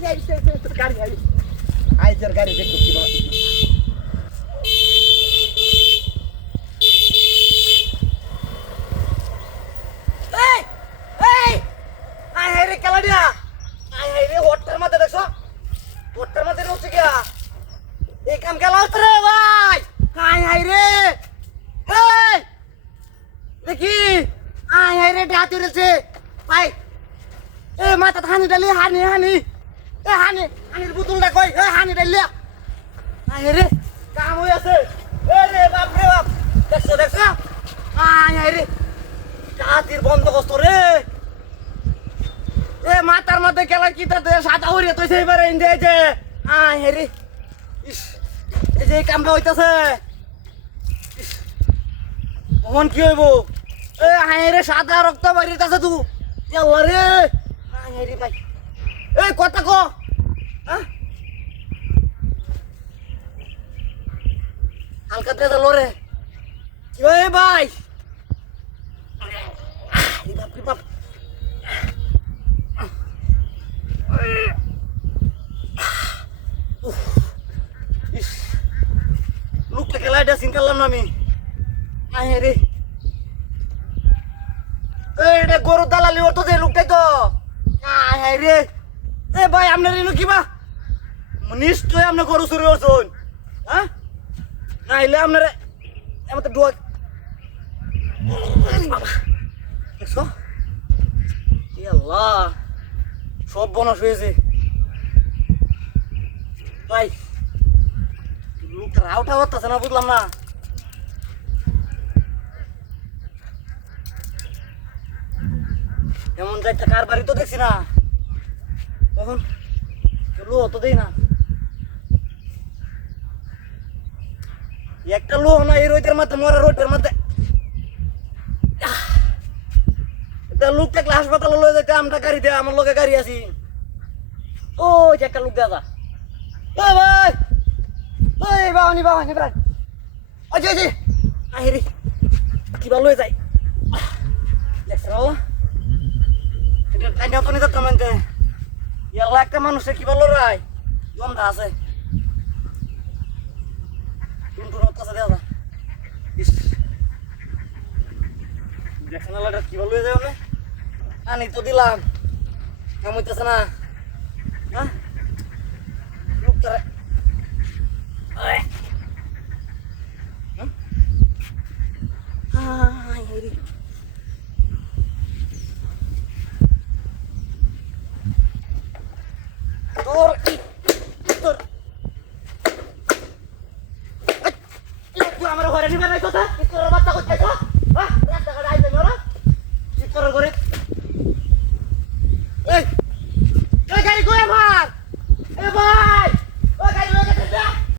গাড়ি আইজার গাড়ি দেখো কি বাবা এই এই আই রে কালাডিয়া আই রে হোটটার মধ্যে দেখছো হোটটার মধ্যে রয়েছে কি এই কাম গেল রে ভাই হাই রে এই দেখি আই রে ডাতে রয়েছে ভাই এ মাথা হানি ডালি হানি হানি এ হানি হানির বোতলটা কই এ হানি ডালি আই রে কাম হই আছে এ রে বাপ দেখছো দেখছো আই রে ডাতির বন্দোবস্ত রে এ মাথার মধ্যে গেলা কি তাতে সাদা হইরে তুই সেইবারে ইন্দে যে আই রে ইস এই যে কামটা হইতাছে মন কি হইব এ আই রে সাদা রক্ত বাইরিতাছে তুই আল্লাহ রে আই রে ভাই এই কথা কো হ্যাঁ হালকা তেজ লরে কি ভাই ভাই বাপ লোকটা খেলা এটা চিন করলাম না আমি আয় রে এটা গরু দালালি ওর তো যে লোকটাই তো আয় রে এ ভাই আপনার এলো কিবা নিশ্চয় আপনার গরু চুরি করছেন হ্যাঁ নাইলে আপনার এমন তো ডুয়া দেখছো আল্লাহ সব বনস হয়েছে ভাই লোকটা রাউটা হচ্ছে না বুঝলাম না এমন যাইতে কার বাড়ি তো দেখছি না তখন লো তো দেই না একটা লো না এই রোদের মধ্যে মরা রোদের মধ্যে লোকটাকে হাসপাতালে লয়ে যাইতে আমরা গাড়ি দেয় আমার লোকে গাড়ি আছি ও যে একটা লোক দাদা ও ভাই ওই বাবানি বাবানি ভাই অজয় জি আরে কিবা লয়ে যাই দেখছ এটা টাইনা তো নিতে তামানতে ইয়ালা একটা মানুষে কিবা লড়াই জমটা আছে টুনটু নতাছে দাদা ইস দেখছ না লাটা কিবা লয়ে যায় না আনি তো দিলাম কাম হইতেছে না হ্যাঁ লোকটারে তোর আমার ঘরে নিবে নাই কথা তোর বাচ্চা কোথায়